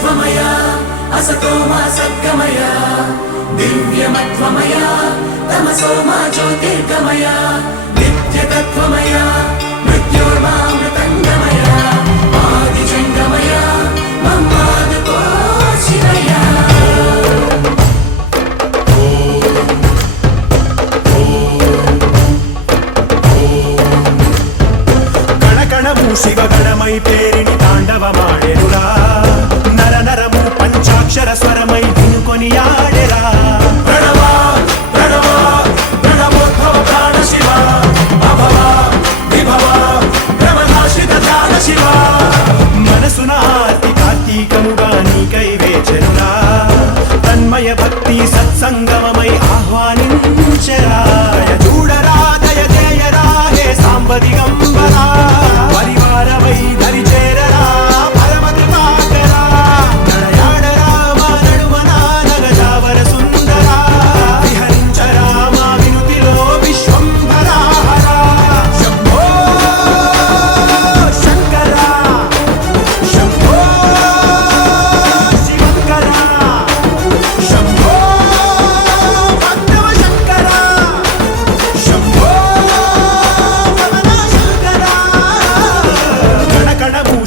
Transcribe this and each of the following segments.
ज्योतिर्गमय असतो मा सद्गमय दिव्यमत्वमय तमसो मा ज्योतिर्गमय नित्यतत्वमय मृत्योर्मामृतङ्गमय आदिजङ्गमय मम्मादको शिवय शिवगणमयि पेरिणि ताण्डवमाडेरुरा नर नरमु पंचाक्षर स्वरमयि विनुकोनियाडेरा प्रणव प्रणव प्रणवोद्भव प्राण शिव अभव विभव भ्रमनाशित ध्यान शिव मनसुन आर्ति कार्तीकमुगा नीकै वेचरुरा तन्मय भक्ति सत्संगममयि आह्वानिंचरा जूडरा दय जयरा हे सांब दिगंबरा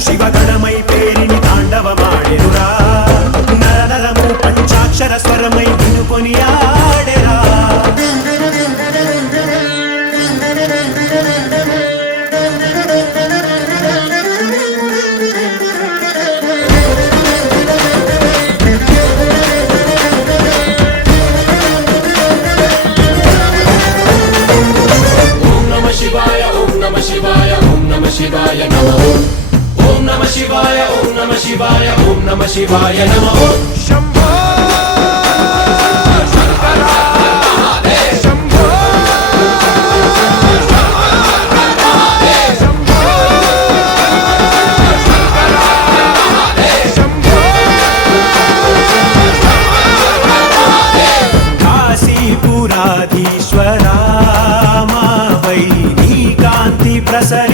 शिवगणमयि पेरिणि ताण्डवमाडेरुरा नर नरमु पंचाक्षर स्वरमयि विनुकोनियाडेरा ओम नमः शिवाय ओम नमः शिवाय ओम नमः शिवाय नमः ओम नमः शिवाय ओम नमः शिवाय ओम नमः शिवाय नमः शंभो शंकर शंभो शंभो शंभो काशीपुराधीश्वरा मा वै कांति प्रसरि